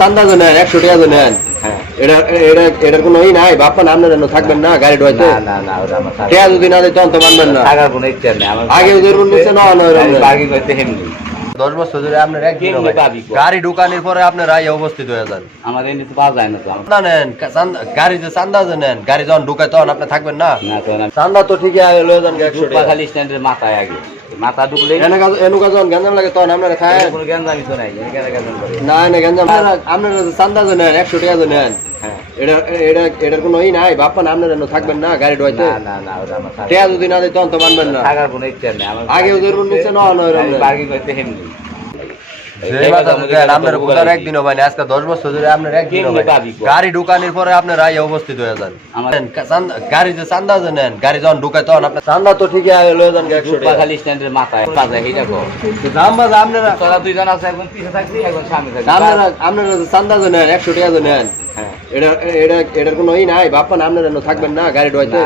চান্দা তো নেন 100 টাকা তো নেন। এটার কোনো ই নাই বাপ্পা নাম না থাকবেন না গাড়ি ঢুকাইতে টাকা যদি না দেয় তখন তো মানবেন না। আগে ওদের নিচে না 10 বছর ধরে আপনার একদিন গাড়ি ঢুকানোর পরে আপনার রায় উপস্থিত হয়ে যান। আমার এমনি তো পাওয়া যায় না তো না নেন গাড়ি যে চান্দা যে নেন গাড়ি যখন ঢুকায় তখন আপনি থাকবেন না। চান্দা তো ঠিকই লয়ে যান 100 টাকা খালি স্ট্যান্ডের মাথায় আগে মাথা ঢুকলে এনুকা যখন গেঞ্জাম লাগে তখন আপনারা খায় কোনো গ্যাঞ্জামি তো নাই গ্যাঞ্জাম করে না না গেঞ্জাম আপনারা চান্দা যে নেন 100 টাকা তো নেন। এটার কোনো ই নাই বাপ্পা নাম না থাকবেন না গাড়ি ঢুকাইতে টাকা যদি না দেয় তখন তো মানবেন না। থাকার কোনো ইচ্ছা নেই আমার আগে ওদের নিচে না বাকি করতে হেমনি আপনার বুঝার একদিনও পাইনি আজকে 10 বছর ধরে আপনার একদিন গাড়ি ঢুকানোর পরে আপনার রায় উপস্থিত হয়ে যান। গাড়ি যে চান্দা যে নেন গাড়ি যখন ঢুকায় তখন আপনার চান্দা তো ঠিকই লয়ে যান 100 টাকা খালি স্ট্যান্ডের মাথায় বাজায় এইটা কো দাম বাজা আপনারা তোরা দুইজন আছে একজন পিছে থাকবি একজন সামনে থাকবি আপনারা চান্দা যে নেন 100 টাকা যে নেন এটার কোনো ই নাই বাপ্পা নাম না থাকবেন না গাড়ি ঢুকাইতে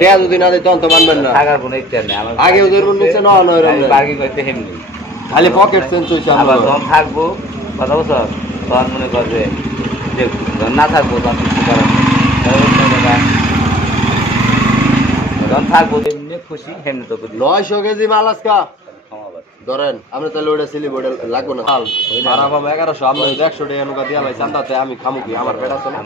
টাকা যদি না দেয় তখন তো মানবেন না। থাকার কোনো ইচ্ছা নেই আমার আগে ওদের নিচে না বাকি করতে হেমনি খালি পকেট চেঞ্জ হইছে আবার যখন থাকবো কথা বলছো তখন মনে করবে যে না থাকবো তখন কিছু করার যখন থাকবো এমনি খুশি হেমনি তো 900 কেজি মাল আজকা ধরেন আপনি তাহলে ওটা সিলি বোর্ডে লাগবো না ভাড়া পাবো 1100 আপনি 100 টাকা নৌকা দিয়া ভাই চান্দাতে আমি খামু কি আমার পেট আছে না।